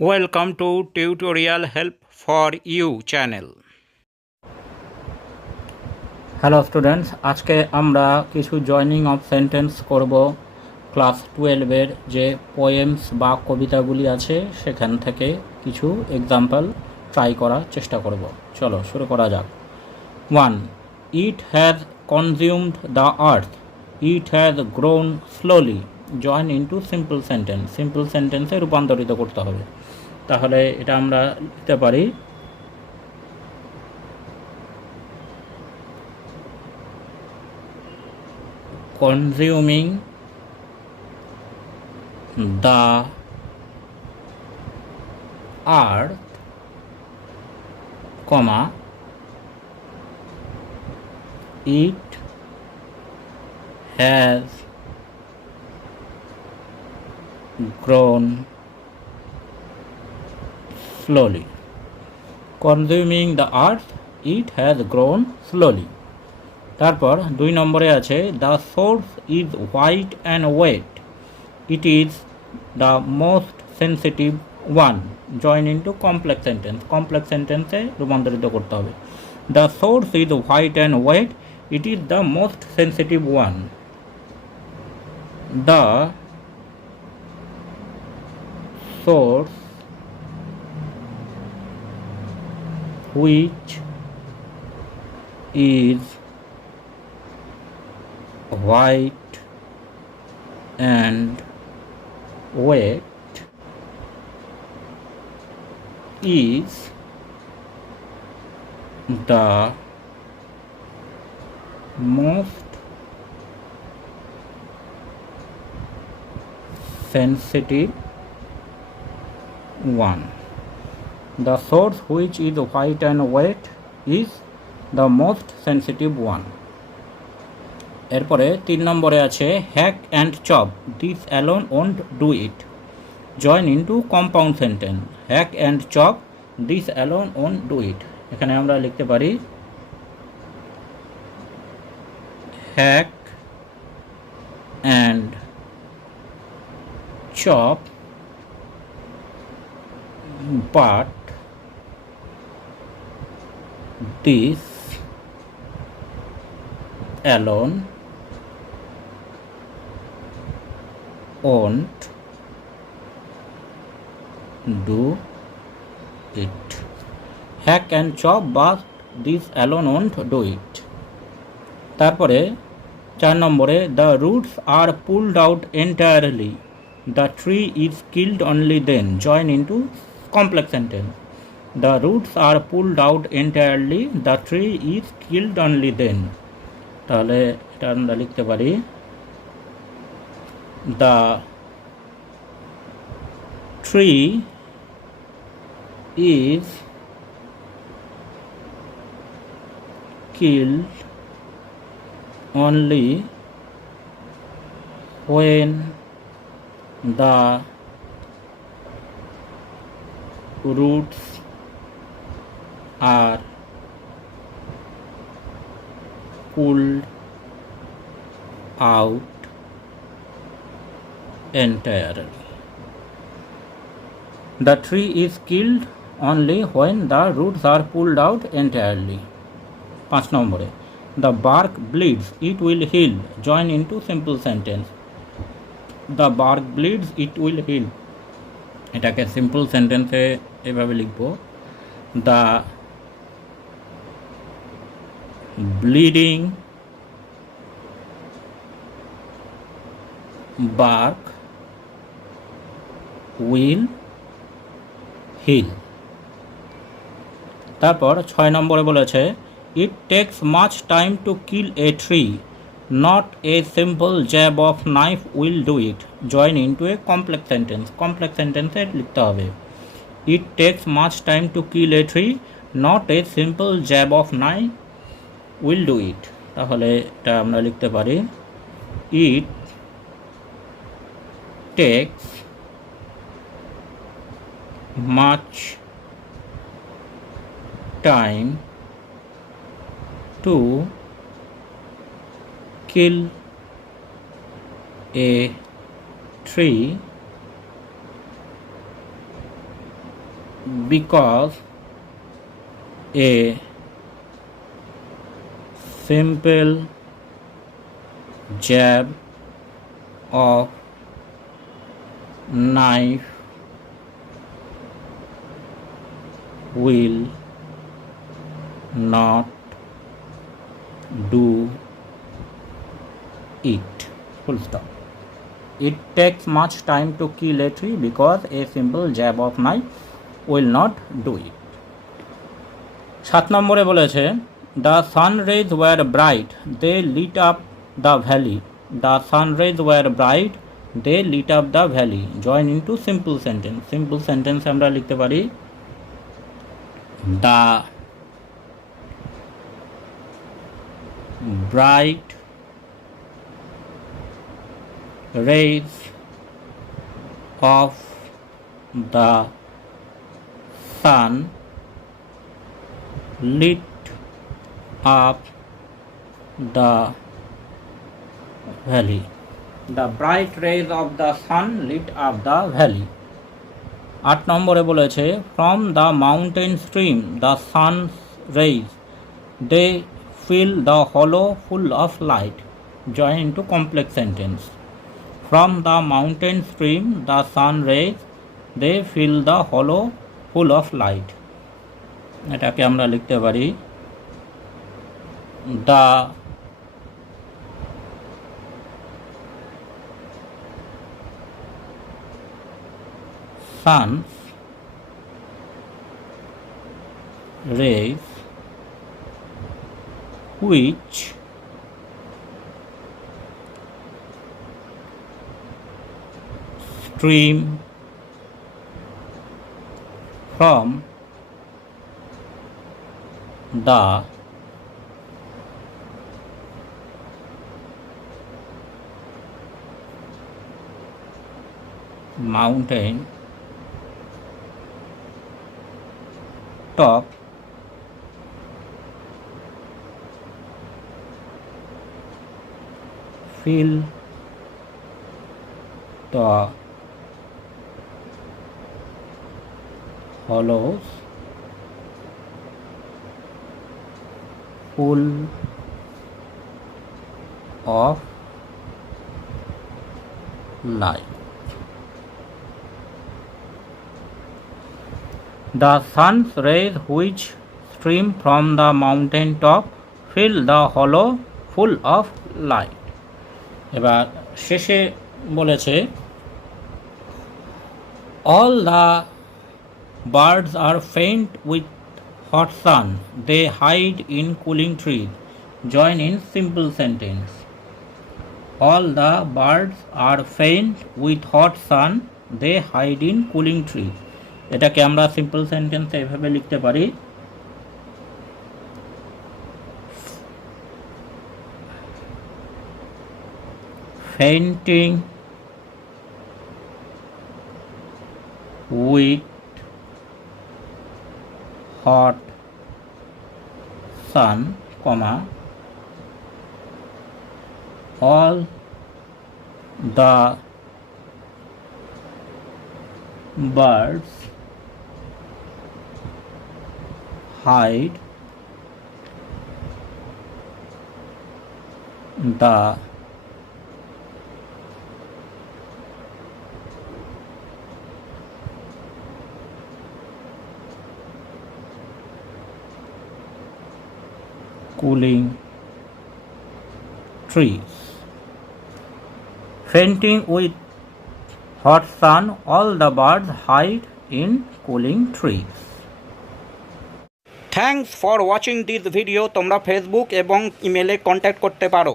Welcome to Tutorial Help for You channel. Hello students, আজকে আমরা কিছু জয়নিং অফ সেন্টেন্স করব। ক্লাস 12-এর যে পোয়েমস বা কবিতাগুলি আছে সেখান থেকে কিছু এক্সাম্পল ট্রাই করার চেষ্টা করব। চলো শুরু করা যাক। 1. It has consumed the earth. It has grown slowly. Join into simple sentence. Simple সেন্টেন্সে রূপান্তরিত করতে হবে। তাহলে এটা আমরা লিখতে পারি consuming the earth, comma, it has grown slowly. Consuming the earth, it has grown slowly. তারপর 2 নম্বরে আছে the source is white and wet, it is the most sensitive one. Join into complex sentence. Complex সেন্টেন্সে রূপান্তরিত করতে হবে। The source is white and wet, it is the most sensitive one. The source which is white and wet is the most sensitive one. The source which is white and wet is the most sensitive one. এরপরে 3 নম্বরে আছে hack and chop, this alone won't do it. Join into compound sentence. Hack and chop, this alone won't do it. এখানে আমরা লিখতে পারি hack and chop but this alone won't do it. Hack and chop but this alone won't do it. তারপরে 4 নম্বরে the roots are pulled out entirely, the tree is killed only then. Join into complex sentence. The roots are pulled out entirely, the tree is killed only then. তাহলে এটা আমরা লিখতে পারি the tree is killed only when the roots are pulled out entirely. The tree is killed only when the roots are pulled out entirely. 5 নম্বরে the bark bleeds, it will heal. Join into simple sentence. The bark bleeds, it will heal. এটাকে সিম্পল সেন্টেন্সে এভাবে লিখব the bleeding bark will heal. তারপর 6 নম্বরে বলেছে it takes much time to kill a tree, not a simple jab of knife will do it. Join into a complex sentence. complex sentence লিখতে হবে it takes much time to kill a tree, not a simple jab of knife will do it. তাহলে এটা আমরা লিখতে পারি it takes much time to kill a tree, because a simple jab of knife will not do it. Full stop. It takes much time to kill a tree because a simple jab of knife will not do it. 7 নম্বরে বলেছে the sun rays were bright, they lit up the valley. The sun rays were bright, they lit up the valley. Join into simple sentence. Simple sentence আমরা লিখতে পারি the bright rays of the sun lit up the valley. The bright rays of the sun lit up the valley. 8 নম্বরে বলেছে from the mountain stream the sun's rays they fill the hollow full of light. Join into complex sentence. From the mountain stream the sun rays they fill the hollow full of light. এটাকে আমরা লিখতে পারি the sun's rays which stream from the mountain top fill the hollows full of light. The sun's rays which stream from the mountain top fill the hollow full of light. এবার শেষে বলেছে all the birds are faint with hot sun, they hide in cooling trees. Join in simple sentence. All the birds are faint with hot sun, they hide in cooling trees. এটাকে আমরা সিম্পল সেন্টেন্সে এভাবে লিখতে পারি fainting with hot sun, all the birds hide the cooling trees. Fainting with hot sun, all the birds hide in cooling trees. Thanks for watching this video. তোমরা ফেসবুক এবং ইমেলে কন্ট্যাক্ট করতে পারো।